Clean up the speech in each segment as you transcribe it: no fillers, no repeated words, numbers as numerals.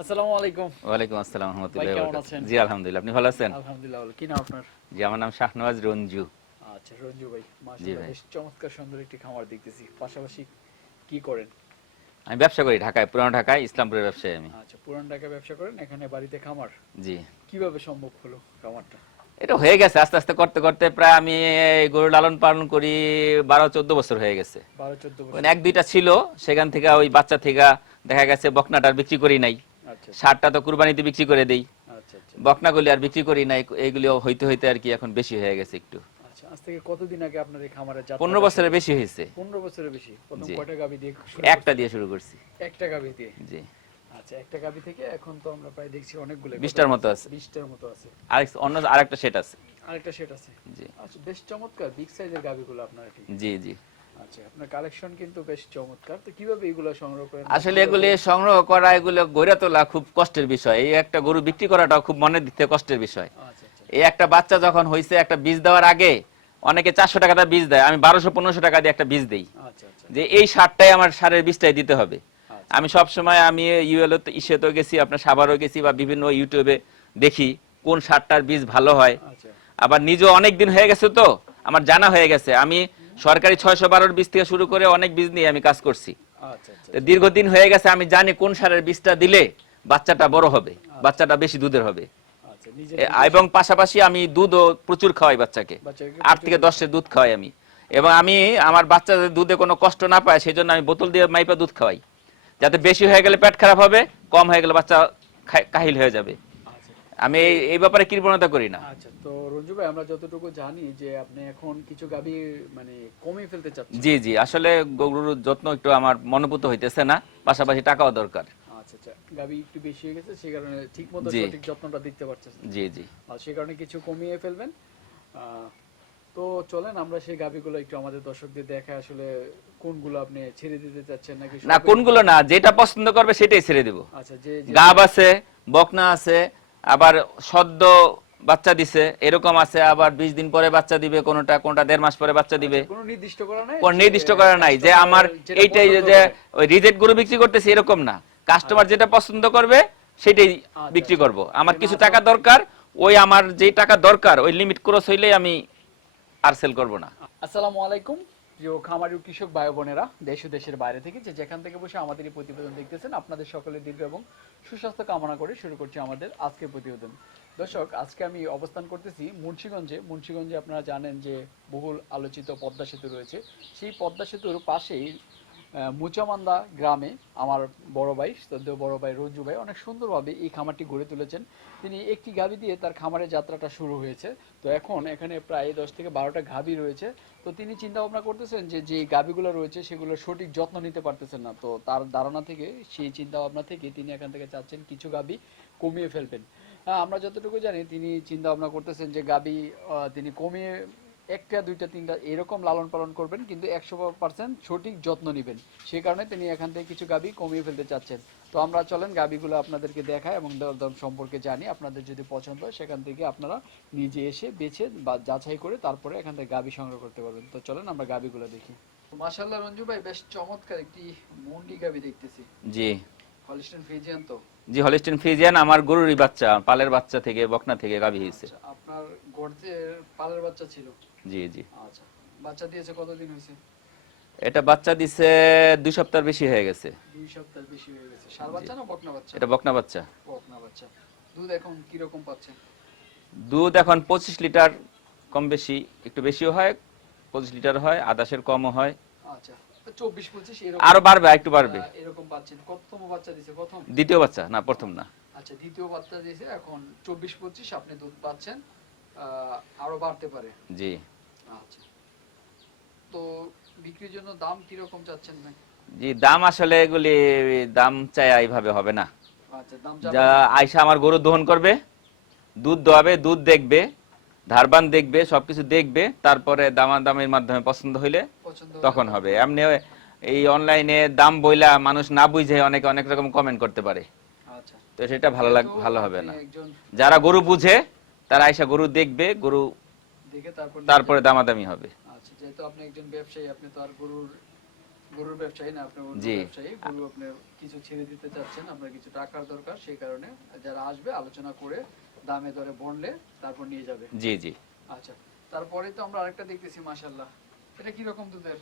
আসসালামু আলাইকুম। ওয়ালাইকুম আসসালাম ওয়া ভাই রাহমাতুল্লাহি ওয়া কেমন বারাকাতুহু। আছেন? জি আলহামদুলিল্লাহ, আপনি ভালো আছেন? আলহামদুলিল্লাহ ভালো। কি নাম আপনার? জি আমার নাম শাহনওয়াজ রঞ্জু। আচ্ছা রঞ্জু ভাই, জি মাশাআল্লাহ ভাই, বেশ চমৎকার সুন্দর একটি খামার দেখতেছি। পাশাপাশি কি করেন? আমি ব্যবসা করি ঢাকায়, পুরানো ঢাকায় ইসলামপুরের ব্যবসায়ী আমি। আচ্ছা পুরান ঢাকায় ব্যবসা করেন, এখানে বাড়িতে খামার। জি, কিভাবে সম্ভব হলো খামারটা? এটা হয়ে গেছে আস্তে আস্তে করতে করতে, প্রায় আমি এই গরু লালন পালন করি 12-14 বছর হয়ে গেছে। 12-14 ওই বছর। এক দুইটা ছিল, সেখান থেকে ওই বাচ্চা থেকে দেখা গেছে বকনাটা আর বিক্রি করি নাই। আচ্ছা ষাটটা তো কুরবানিতে বিক্রি করে দেই, আচ্ছা আচ্ছা বকনাগুলি আর বিক্রি করি নাই। এইগুলিও হইতে হইতে আর কি এখন বেশি হয়ে গেছে একটু। আচ্ছা। আজ থেকে কতদিন আগে আপনার এই খামারের 15 যাত্রাটা শুরু? বছরের বেশি হয়েছে। 15 বছরের বেশি। প্রথম জি, কয়টা গাভী দিয়ে শুরু একটা করছেন? দিয়ে শুরু করছি। একটা গাভী দিয়ে। জি, আচ্ছা একটা গাভী থেকে এখন তো আমরা প্রায় দেখছি অনেকগুলো। 20টার মতো আছে। 20টার মতো আছে। আরেকটা সেট আছে। আরেকটা সেট আছে। জি আচ্ছা বেশ চমৎকার বিগ সাইজের গাভীগুলো আপনার এটি। জি জি, আচ্ছা আপনার কালেকশন কিন্তু বেশ চমৎকার। তো কিভাবে এগুলো সংগ্রহ করেন? আসলে এগুলি সংগ্রহ করা, এগুলো গড়ে তোলা খুব কষ্টের বিষয়। এই একটা গরু বিক্রি করাটাও খুব মনে দিতে কষ্টের বিষয়। আচ্ছা আচ্ছা এই একটা বাচ্চা যখন হয়েছে, একটা বীজ দেওয়ার আগে অনেকে 400 টাকাটা বীজ দেয়, আমি 1200-1500 টাকা দিয়ে একটা বীজ দেই, আচ্ছা আচ্ছা যে এই সারটাই আমার সারের বীজটাই দিতে হবে। আচ্ছা আমি সব সময় আমি ইসেতেও গেছি, আপনার সাভারও গেছি, বা বিভিন্ন ইউটিউবে দেখি কোন সারটার বীজ ভালো হয়। আচ্ছা আবার নিজেও অনেক দিন হয়ে গেছে, তো আমার জানা হয়ে গেছে। আমি সরকারি 612 বীজ থেকে শুরু করে অনেক বীজ নিয়ে আমি কাজ করছি। আচ্ছা আচ্ছা তো দীর্ঘদিন হয়ে গেছে, আমি জানি কোন সারের বীজটা দিলে বাচ্চাটা বড় হবে, বাচ্চাটা বেশি দুধের হবে। আচ্ছা নিজে এবং পাশাপাশি আমি দুধও প্রচুর খাওয়াই বাচ্চাকে, বাচ্চাকে 8 থেকে 10 দুধ খাওয়াই আমি। এবং আমি আমার বাচ্চাদের দুধে কোনো কষ্ট না পায়, সেই জন্য আমি বোতল দিয়ে মাইপা দুধ খাওয়াই, যাতে বেশি হয়ে গেলে পেট খারাপ হবে, কম হয়ে গেলে বাচ্চা কাহিল হয়ে যাবে। আচ্ছা আমি তো এই ব্যাপারে কৃপণতা করি না। আচ্ছা তো রঞ্জু ভাই, আমরা যতটুকু জানি যে আপনি এখন কিছু গাভী মানে কমিয়ে ফেলতে চাচ্ছেন। জি জি, আসলে গরুর যত্ন একটু আমার মনোপুত হইতেছে না, পাশাপাশি টাকাও দরকার। আচ্ছা আচ্ছা গাভী একটু বেশি হয়ে গেছে, সেই কারণে ঠিক মতো জি সঠিক যত্নটা দিতে পারছেন না। জি জি, আর সেই কারণে কিছু কমিয়ে ফেলবেন। তো চলেন আমরা সেই গাভীগুলো একটু আমাদের দর্শকদের দেখায়, আসলে কোনগুলো আপনি ছেড়ে দিতে চাচ্ছেন নাকি না সবই? কোনগুলো না, যেটা পছন্দ করবে সেটাই ছেড়ে দিব। আচ্ছা যে গাব আছে, বকনা আছে, আবার সদ্য বাচ্চা দিছে এরকম আছে, আবার 20 দিন পরে বাচ্চা দিবে, কোনটা কোনটা 1.5 মাস পরে বাচ্চা দিবে। কোনো নির্দিষ্ট করা নাই, কোন নির্দিষ্ট করা নাই যে আমার যেটা এইটাই পছন্দ যে করে। ওই রিজেক্ট গরু বিক্রি করতেছি এরকম না। কাস্টমার যেটা পছন্দ করবে সেটাই আচ্ছা, বিক্রি আচ্ছা। করব। আমার যে কিছু না টাকা দরকার, ওই আমার যেই টাকা দরকার ওই লিমিট ক্রস হইলেই আমি আর সেল করব না। আসসালামু আলাইকুম প্রিয় খামারি ও কৃষক ভাই বোনেরা, দেশ ও দেশের বাইরে থেকে যে যেখান থেকে বসে আমাদের এই প্রতিবেদন দেখতেছেন, আপনাদের সকলের দীর্ঘ এবং সুস্বাস্থ্য কামনা করে শুরু করছি আমাদের আজকের প্রতিবেদন। দর্শক আজকে আমি অবস্থান করতেছি মুন্সিগঞ্জে আপনারা জানেন যে বহুল আলোচিত পদ্মা সেতু রয়েছে। সেই পদ্মা সেতুর পাশেই মুচামান্দা গ্রামে আমার বড় ভাই, শ্রদ্ধেয় বড় ভাই রঞ্জু ভাই অনেক সুন্দরভাবে এই খামারটি গড়ে তুলেছেন। তিনি একটি গাভী দিয়ে তার খামারের যাত্রাটা শুরু হয়েছে। তো এখন এখানে প্রায় 10 থেকে 12টা গাভী রয়েছে। তো তিনি চিন্তা ভাবনা করতেছেন যে যে গাভীগুলো রয়েছে সেগুলো সঠিক যত্ন নিতে পারতেছেন না। তো তার ধারণা থেকে, সেই চিন্তা ভাবনা থেকে তিনি এখান থেকে চাচ্ছেন কিছু গাভী কমিয়ে ফেলবেন। আমরা যতটুকু জানি তিনি চিন্তা ভাবনা করতেছেন যে গাভী তিনি কমিয়ে একটা দুইটা তিনটা এরকম লালন পালন করবেন, কিন্তু 100% সঠিক যত্ন নেবেন। সেই কারণে তিনি এখান থেকে কিছু গাভী কমিয়ে ফেলতে চাচ্ছেন। তো আমরা চলেন গাভীগুলো আপনাদেরকে দেখাই এবং দরদাম সম্পর্কে জানি। আপনাদের যদি পছন্দ হয় সেখান থেকে আপনারা নিজে এসে বেছে বা যাচাই করে তারপরে এখান থেকে গাভী সংগ্রহ করতে পারবেন। তো চলেন আমরা গাভীগুলো দেখি। মাশাআল্লাহ রঞ্জু ভাই, বেশ চমৎকার একটি মুন্ডি গাভী দেখতেছি। জি হলিস্টিয়ান ফ্রিজিয়ান তো? জি, হলিস্টিন ফ্রিজিয়ান, আমার গরুরই বাচ্চা, পালের বাচ্চা থেকে, বকনা থেকে গাভী হয়েছে। আচ্ছা আপনার গর্তে পালের বাচ্চা ছিল? জি জি, আচ্ছা বাচ্চা দিয়েছে কতদিন হয়েছে? এটা বাচ্চা দিছে 2 সপ্তাহ বেশি হয়ে গেছে। 2 সপ্তাহ বেশি হয়ে গেছে। ষাঁড় বাচ্চা না বকনা বাচ্চা? এটা বকনা বাচ্চা। বকনা বাচ্চা। দুধ এখন কি রকম পাচ্ছেন? দুধ এখন 25 লিটার, কম বেশি, একটু বেশিও হয়, 25 লিটার হয়, আদাসের কমও হয়। আচ্ছা 24-25 এরকম? আরো বাড়বে, একটু বাড়বে। এরকম পাচ্ছেন। কততম বাচ্চা দিয়েছে? প্রথম? দ্বিতীয় বাচ্চা, না প্রথম না। আচ্ছা দ্বিতীয় বাচ্চা দিয়েছে, এখন 24-25 আপনি দুধ পাচ্ছেন। আরো বাড়তে পারে। জি আচ্ছা তো বিক্রির জন্য দাম কি রকম চাচ্ছেন ভাই? জি, দাম আসলে এগুলি দাম চাই এইভাবে হবে না। আচ্ছা দাম যা চাবেন? আয়সা আমার গরু দহন করবে, দুধ দোয়াবে, দুধ দেখবে, ধারবান দেখবে, সবকিছু দেখবে, তারপরে দামাদামির মাধ্যমে পছন্দ হইলে পছন্দ হলে তখন হবে। তারপরে? এমনি এই অনলাইনে দাম বইলা মানুষ না বুঝে অনেকে অনেক রকম কমেন্ট করতে পারে, আচ্ছা তো সেটা যেহেতু ভালো হবে আপনি না। একজন যারা গরু বুঝে তারা আয়সা গরু দেখবে, গরু দেখে তারপর তারপরে দামাদামি হবে। আচ্ছা যেহেতু আপনি একজন ব্যবসায়ী, আপনি তো আর গরুর গরুর ব্যবসায়ী না, আপনি অন্য জি। ব্যবসায়ী, গরু আপনি কিছু ছেড়ে দিতে চাচ্ছেন, আপনার কিছু টাকার দরকার, সেই কারণে যারা আসবে আলোচনা করে দামে দরে বললে তারপর নিয়ে যাবে। জি জি। আচ্ছা, তারপরে তো আমরা আরেকটা দেখতেছি মাশাআল্লাহ, এটা কি রকম দুধের?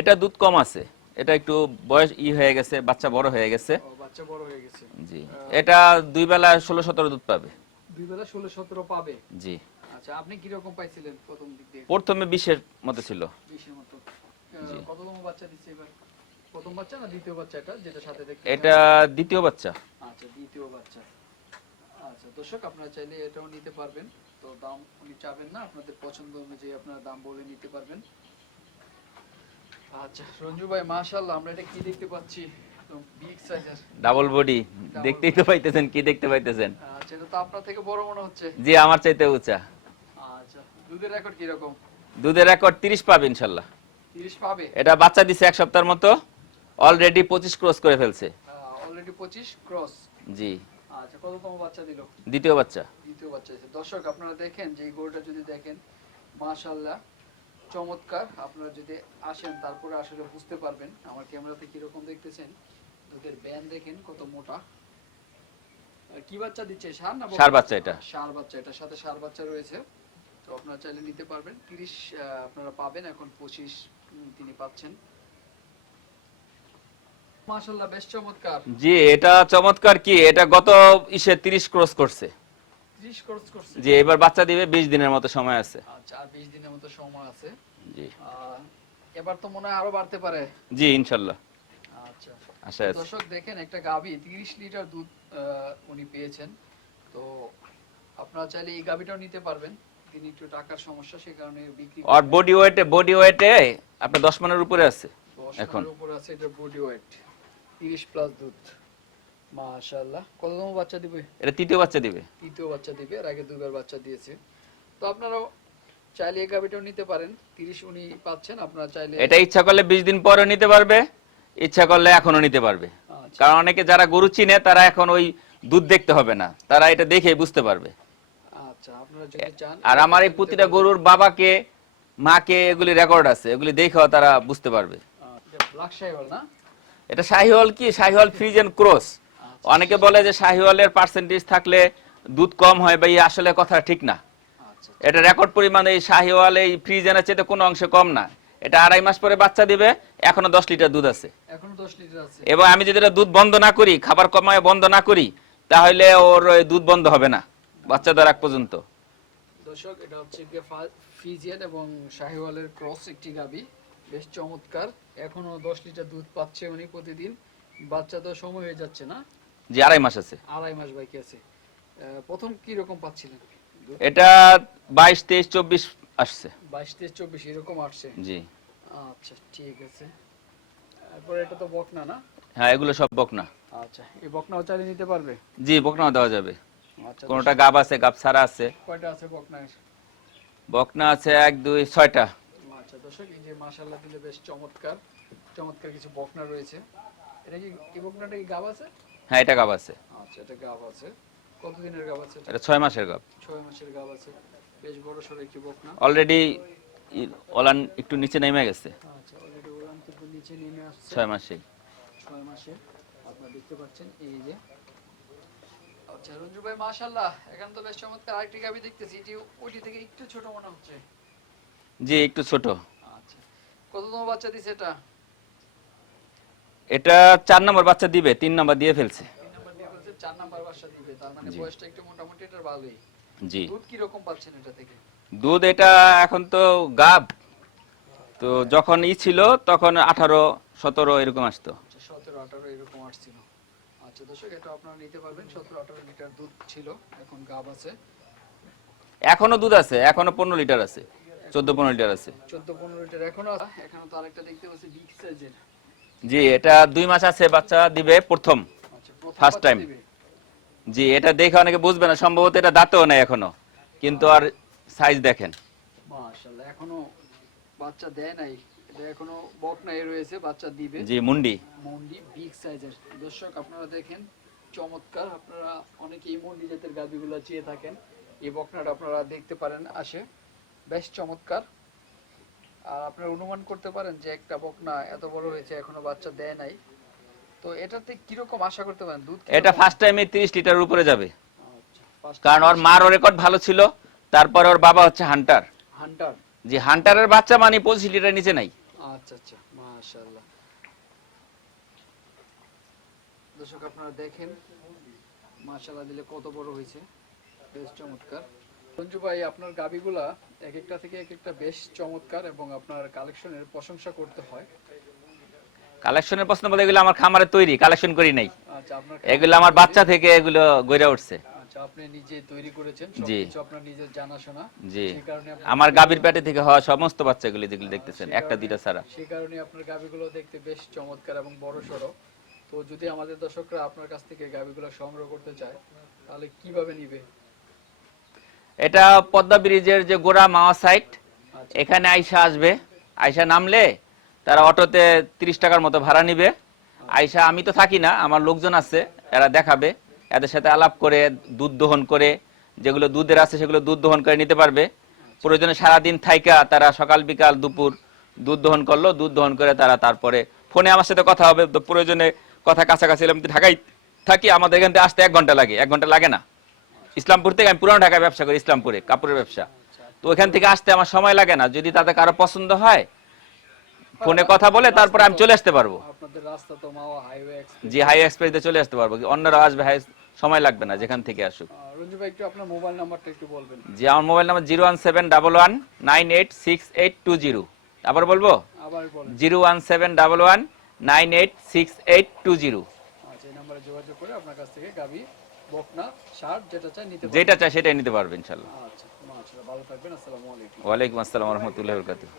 এটা দুধ কম আছে, এটা একটু বয়স হয়ে গেছে, বাচ্চা বড় হয়ে গেছে। ও, বাচ্চা বড় হয়ে গেছে। জি, এটা দুই বেলা 16-17 দুধ পাবে। দুই বেলা 16-17 পাবে। জি। আচ্ছা, আপনি কি রকম পাইছিলেন প্রথম দিক দিয়ে? প্রথমে 20-এর মতো ছিল। 20 এর মতো। জি। কততম বাচ্চা দিচ্ছে এবার? প্রথম বাচ্চা না দ্বিতীয় বাচ্চা এটা, যেটা সাথে দেখতে? এটা দ্বিতীয় বাচ্চা। আচ্ছা, দ্বিতীয় বাচ্চা। আচ্ছা দর্শক, আপনারা চাইলে এটাও নিতে পারবেন। তো দাম উনি চাবেন না, আপনাদের পছন্দ অনুযায়ী আপনারা দাম বলে নিতে পারবেন। আচ্ছা রঞ্জু ভাই, মাশাআল্লাহ, আমরা এটা কি দেখতে পাচ্ছি? বিগ সাইজের ডাবল বডি, দেখতেই তো পাইতেছেন, কি দেখতে পাইতেছেন? আচ্ছা, এটা তো আপনার থেকে বড় মনে হচ্ছে। জি, আমার চাইতে উঁচা। আচ্ছা, দুধের রেকর্ড কি রকম? দুধের রেকর্ড 30 পাবে ইনশাআল্লাহ। 30 পাবে। এটা বাচ্চা দিছে এক সপ্তাহের মতো, অলরেডি 25 ক্রস করে ফেলছে। Already 25 cross. জি। আচ্ছা, কততম বাচ্চা দিল? দ্বিতীয় বাচ্চা। দ্বিতীয় বাচ্চা দিছে। দর্শক আপনারা দেখেন যে এই গরুটা যদি দেখেন, মাশাআল্লাহ চমৎকার। আপনারা যদি আসেন তারপরে আসলে বুঝতে পারবেন আমার ক্যামেরাতে কি রকম দেখতেছেন। দুধের ব্যান দেখেন কত মোটা। আর কি বাচ্চা দিচ্ছে, ষাঁড় না বকনা? ষাঁড় বাচ্চা এটা। ষাঁড় বাচ্চা, এটার সাথে ষাঁড় বাচ্চা রয়েছে। তো আপনারা চাইলে নিতে পারবেন। 30 আপনারা পাবেন, এখন 25 তিনি পাচ্ছেন। মাশাআল্লাহ, বেশ চমৎকার। জি, এটা চমৎকার। কি এটা গত 30 ক্রস করছে। 30 ক্রস করছে। জি, এবার বাচ্চা দিবে, 20 দিনের মতো সময় আছে। আচ্ছা, আর 20 দিনের মতো সময় আছে। জি। এবার তো মনে হয় আরো বাড়তে পারে। জি ইনশাআল্লাহ, আচ্ছা, আশা আছে। দর্শক দেখেন, একটা গাভী 30 লিটার দুধ উনি পেয়েছেন। তো আপনারা চাইলে এই গাভীটাও নিতে পারবেন। তিনি একটু টাকার সমস্যা, সেই কারণে বিক্রি আর বডি ওয়েটে আপনার 10 মনের উপরে আছে এখন। এখন উপর আছে, এটা বডি ওয়েট 30 প্লাস দুধ। মাশাআল্লাহ, কততম বাচ্চা দিবে? এটা তৃতীয় বাচ্চা দিবে। তৃতীয় বাচ্চা দিবে, এর আগে দুইবার বাচ্চা দিয়েছে। তো আপনারাও চাইলে এই গাভীটাও নিতে পারেন। 30 উনি পাচ্ছেন, আপনারা চাইলে এটা ইচ্ছা করলে 20 দিন পরে নিতে পারবে, ইচ্ছা করলে এখনো নিতে পারবে। আচ্ছা। কারণ অনেকে যারা গরু চিনে তারা এখন ওই দুধ দেখতে হবে না, তারা এটা দেখেই বুঝতে পারবে। আচ্ছা, আপনারা যদি চান। আর আমার এই প্রতিটা গরুর বাবাকে মাকে এগুলি রেকর্ড আছে, এগুলি দেখেও তারা বুঝতে পারবে। এটা ব্ল্যাক শাইওয়াল না? এটা শাহিওয়াল, কি শাহিওয়াল ফ্রিজিয়ান ক্রস। অনেকে বলে যে শাহিওয়ালের পার্সেন্টেজ থাকলে দুধ কম হয়, ভাই আসলে কথা ঠিক না। আচ্ছা, এটা রেকর্ড পরিমাণে এই শাহিওয়াল এই ফ্রিজিয়ানের চেয়ে কোনো অংশে কম না। এটা 2.5 মাস পরে বাচ্চা দিবে, এখনো 10 লিটার দুধ আছে। এখনো 10 লিটার আছে। এবং আমি যদি এটা দুধ বন্ধ না করি, খাবার কমায় বন্ধ না করি, তাহলে ওর ওই দুধ বন্ধ হবে না বাচ্চা দেওয়ার আগ পর্যন্ত। দর্শক, এটা হচ্ছে ফ্রিজিয়ান এবং শাহিওয়ালের ক্রস একটি গাভী, বেশ চমৎকার। এখনো 10 লিটার দুধ পাচ্ছে উনি প্রতিদিন। বাচ্চা তো সময় হয়ে যাচ্ছে না? জি, 2.5 মাস আছে। 2.5 মাস বাকি আছে। প্রথম কি রকম পাচ্ছিলেন দুধ? এটা 22, 23, 24 আসছে। 22, 23, 24 এরকম আসছে। জি। আচ্ছা, ঠিক আছে। তারপরে এটা তো বকনা না? হ্যাঁ, এগুলো সব বকনা। আচ্ছা, এই বকনাও চালিয়ে নিতে পারবে? জি, বকনাও দেওয়া যাবে। আচ্ছা, কোনটা গাব আছে, গাব ছাড়া আছে। কয়টা আছে বকনার? বকনা আছে 1, 2, 6টা। আচ্ছা দর্শক, এই যে মাশাআল্লাহ দিলে বেশ চমৎকার চমৎকার কিছু বকনা রয়েছে। এটা কি, এই বকনাটা কি গাব আছে? হ্যাঁ, এটা গাব আছে। আচ্ছা, এটা গাব আছে। কতদিনের গাব আছে? এটা 6 মাসের গাব। 6 মাসের গাব আছে। বেশ বড় সড়ো একটি বকনা। অলরেডি ওলান একটু নিচে নেমে গেছে। আচ্ছা, অলরেডি ওলান কিন্তু নিচে নেমে আসছে। 6 মাসে। 6 মাসে আপনারা দেখতে পাচ্ছেন, এই যে। আচ্ছা রঞ্জু ভাই, মাশাআল্লাহ, এখন তো বেশ চমৎকার আরেকটি গাবি দেখতেছি। এটি ওইটি থেকে একটু ছোট মনে হচ্ছে। জি, একটু ছোট। আচ্ছা, কততম বাচ্চা দিছে এটা? এটা 4 নম্বর বাচ্চা দিবে, 3 নম্বর দিয়ে ফেলছে। 3 নাম্বার দিয়ে বলছে 4 নাম্বার বাচ্চা দিবে, তার মানে জি। বয়সটা একটু মোটামুটি এটার ভালোই। জি। দুধ কি রকম পাচ্ছেন এটা থেকে? দুধ এটা এখন তো গাব, তো যখন ছিল তখন 18, 17 এরকম আসতো। আচ্ছা, 17, 18 এরকম আসছিল। আচ্ছা দর্শক, এটা আপনারা নিতে পারবেন। 17, 18 লিটার দুধ ছিল, এখন গাব আছে। এখনো দুধ আছে, এখনো 15 লিটার আছে, 14-15 লিটার আছে। 14, 15 লিটার এখনো আছে। এখনো তো আরেকটা দেখতে পাচ্ছি বিগ সাইজের। জি, এটা 2 মাস আছে, বাচ্চা দিবে প্রথম। আচ্ছা, প্রথম First বাচ্চা time। দিবে। জি, এটা দেখে অনেকে বুঝবে না, সম্ভবত এটা দাঁতেও নেই এখনো, কিন্তু আর সাইজ দেখেন। মাশাআল্লাহ, এখনো বাচ্চা দেয় নাই। এটা এখনো বকনাই রয়েছে, বাচ্চা দিবে। জি, মুন্ডি। মন্ডি বিগ সাইজের। দর্শক আপনারা দেখেন, চমৎকার। আপনারা অনেকে এই মন্ডি জাতের গাভীগুলো চেয়ে থাকেন, এই বকনাটা আপনারা দেখতে পারেন আসে, বেশ চমৎকার। আর আপনারা অনুমান করতে পারেন যে একটা বকনা এত বড় হয়েছে এখনো বাচ্চা দেয় নাই, তো এটাতে কিরকম আশা করতে পারেন দুধ? এটা ফার্স্ট টাইমে 30 লিটারের উপরে যাবে, ফার্স্ট কারণ ওর মারও রেকর্ড ভালো ছিল, তারপরে ওর বাবা হচ্ছে হান্টার। হান্টার। যে হান্টারের বাচ্চা মানে 25 লিটার নিচে নাই। আচ্ছা আচ্ছা, মাশাআল্লাহ। দর্শক আপনারা দেখেন মাশাআল্লাহ দিলে কত বড় হয়েছে, বেশ চমৎকার। রঞ্জু ভাই আপনার গাবিগুলা এক একটা থেকে এক একটা বেশ চমৎকার এবং আপনার কালেকশনের প্রশংসা করতে হয়। কালেকশনের প্রশ্ন বলতে এগুলো আমার খামারে তৈরি, কালেকশন করি নাই। আচ্ছা, আপনার এগুলো আমার বাচ্চা থেকে এগুলো গড়ে উঠছে। আচ্ছা, আপনি নিজে তৈরি করেছেন, জি। সবকিছু আপনার নিজের জানাশোনা। জি, সেই কারণে আমার গাভীর পেটে থেকে হওয়া সমস্ত বাচ্চাগুলি যেগুলো দেখতেছেন, একটা দুইটা ছাড়া। সেই কারণে আপনার গাবিগুলো দেখতে বেশ চমৎকার এবং বড় সড়ো। তো যদি আমাদের দর্শকরা আপনার কাছ থেকে গাবিগুলো সংগ্রহ করতে চায় তাহলে কিভাবে নিবে? এটা পদ্মা ব্রিজের যে গোড়া মাওয়া সাইট, আচ্ছা এখানে আইসা আসবে। আইসা নামলে তারা অটোতে 30 টাকার মতো ভাড়া নিবে। আইসা, আমি তো থাকি না, আমার লোকজন আছে, এরা দেখাবে, এদের সাথে আলাপ করে দুধ দহন করে, যেগুলো দুধের আছে সেগুলো দুধ দহন করে নিতে পারবে। প্রয়োজনে সারাদিন থাইকা তারা সকাল বিকাল দুপুর দুধ দহন করলো, দুধ দহন করে তারা তারপরে ফোনে আমার সাথে কথা হবে। তো প্রয়োজনে কথা কাছাকাছি, আমি তো ঢাকায় থাকি, আমাদের এখান থেকে আসতে 1 ঘন্টা লাগে, 1 ঘন্টা লাগে না। ইসলামপুর থেকে, আমি পুরানো ঢাকায় ব্যবসা করি, ইসলামপুরে কাপড়ের ব্যবসা, তো ওখান থেকে আসতে আমার সময় লাগে না। যদি তাদের কারো পছন্দ হয় ফোনে কথা বলে তারপরে আমি চলে আসতে পারবো। আপনাদের রাস্তা তো মাওয়া হাইওয়ে এক্সপ্রেস। জি, হাই এক্সপ্রেস দিয়ে চলে আসতে পারবো, অন্যরা আসবে, হাই সময় লাগবে না, যেখান থেকে আসুক। রঞ্জু ভাই একটু আপনার মোবাইল নাম্বারটা একটু বলবেন। জি, আমার মোবাইল নাম্বার 01711986820। আবার বলবো, আবার বলেন। 01711986820। আচ্ছা, এই নাম্বারে যোগাযোগ করে আপনার কাছ থেকে গাবি, বকনা, ষাঁড় যেটা চাই নিতে পারবেন। যেটা চাই সেটাই নিতে পারবে ইনশাল্লাহ। আচ্ছা, মাশাআল্লাহ, ভালো থাকবেন। আসসালামু আলাইকুম। ওয়ালাইকুম আসসালাম ওয়া রাহমাতুল্লাহি ওয়া বারাকাতুহু।